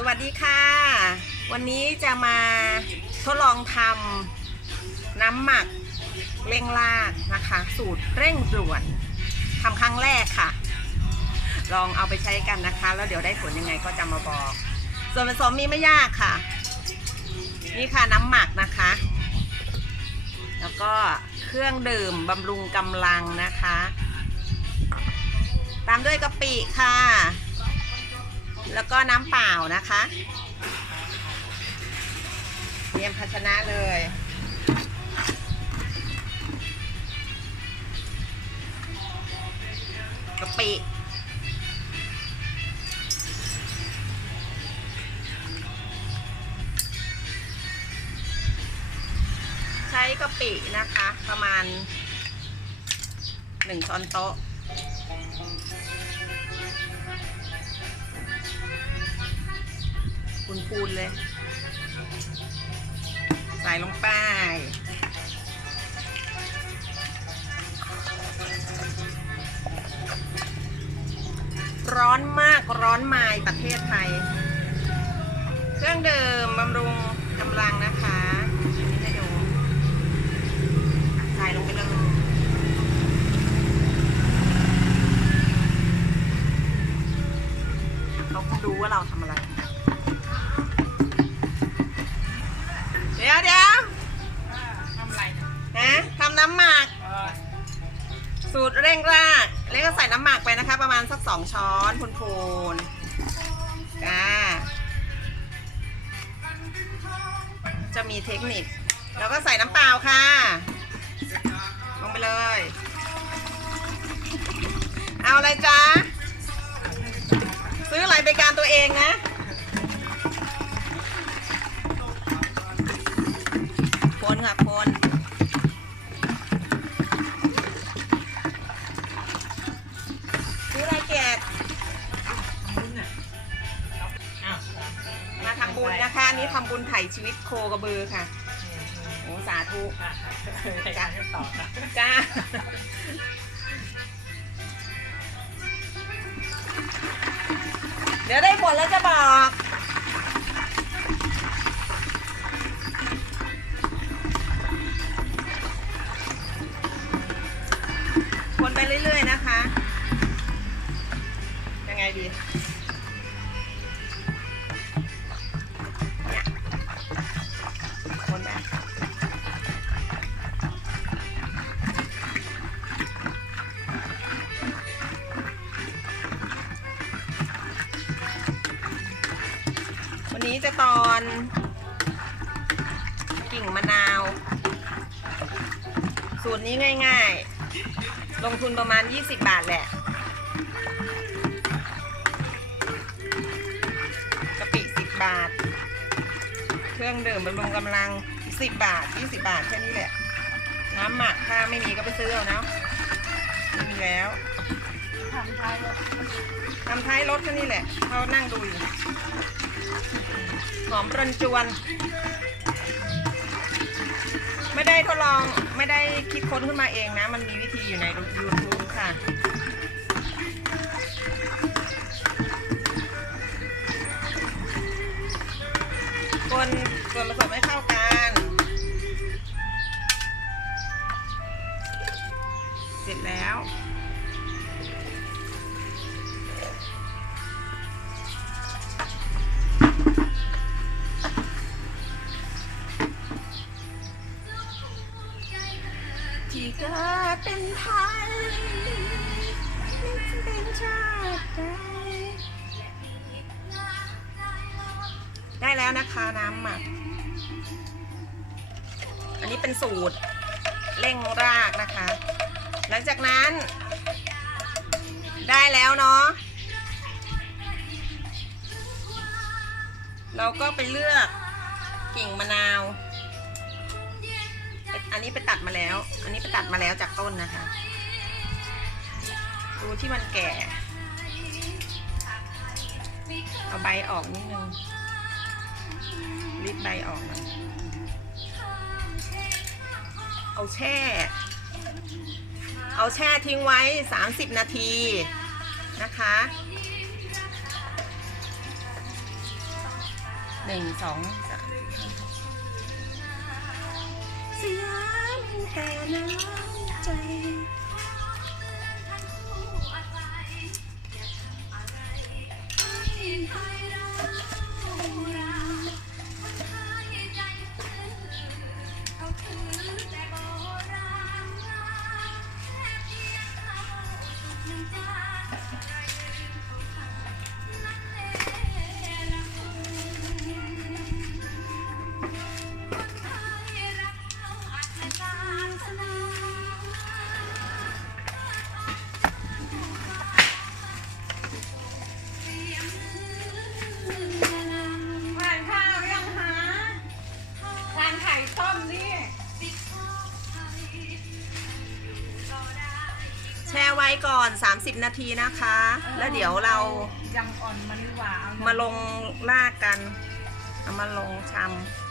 สวัสดีค่ะ วันนี้จะมาทดลองทำน้ำหมักเร่งรากนะคะ สูตรเร่งด่วนทำครั้งแรกค่ะ ลองเอาไปใช้กันนะคะ แล้วเดี๋ยวได้ผลยังไงก็จะมาบอก ส่วนผสมมีไม่ยากค่ะ นี่ค่ะน้ำหมักนะคะ แล้วก็เครื่องดื่มบำรุงกำลังนะคะ ตามด้วยกะปิค่ะ แล้วก็น้ำเปล่านะคะเตรียมภาชนะเลยกะปิใช้กะปินะคะ ประมาณหนึ่งช้อนโต๊ะ พูนๆเลย ใส่ลงไป ร้อนมากร้อนมายประเทศไทย เครื่องเดิมบำรุงกำลังนะคะ รเร่งรากแล้วก็ใส่น้ำหมักไปนะคะ ประมาณสักสองช้อนพูนๆจ้าจะมีเทคนิค แล้วก็ใส่น้ำเปล่าค่ะ ลงไปเลย เอาอะไรจ๊ะซื้ออะไรไปการตัวเองนะคนค่ะคน บุญนะคะอันนี่ทำบุญไถ่ชีวิตโคกระบือค่ะโอ้สาธุ อะในการตอบนะจ้า เดี๋ยวได้ผลแล้วจะบอก คนไปเรื่อยๆนะคะ ยังไงดี นนี้จะตอน กิ่งมะนาว สูตรนี้ง่าย ๆ ลงทุนประมาณ 20 บาทแหละกะปิ 10 บาท เครื่องดื่มบำรุงกำลัง 10 บาท 20 บาทแค่นี้แหละ น้ำหมักถ้าไม่มีก็ไปซื้อเอาเนาะไม่มีแล้วทำท้ายรถทำท้ายรถแค่นี้แหละเขานั่งดูอยู่ หอมรันจวน ไม่ได้ทดลองไม่ได้คิดค้นขึ้นมาเองนะ มันมีวิธีอยู่ใน YouTube ค่ะคนส่วนผสมให้เข้ากัน แล้วนะคะน้ำหมัก อันนี้เป็นสูตรเร่งรากนะคะ หลังจากนั้น ได้แล้วเนาะเราก็ไปเลือกกิ่งมะนาว อันนี้ไปตัดมาแล้ว อันนี้ไปตัดมาแล้วจากต้นนะคะ ดูที่มันแก่ เอาใบออกนิดนึง รีดใบออกน่อยเอาแช่ เอาแช่ทิ้งไว้ 30 นาทีนะคะหนึ่งสองสามเสียงแต่น้ำใจ แช่ไว้ก่อน 30 นาทีนะคะ แล้วเดี๋ยวเรายังอ่อนมันดีกว่าเอามาลงลากกัน เอามาลงชำ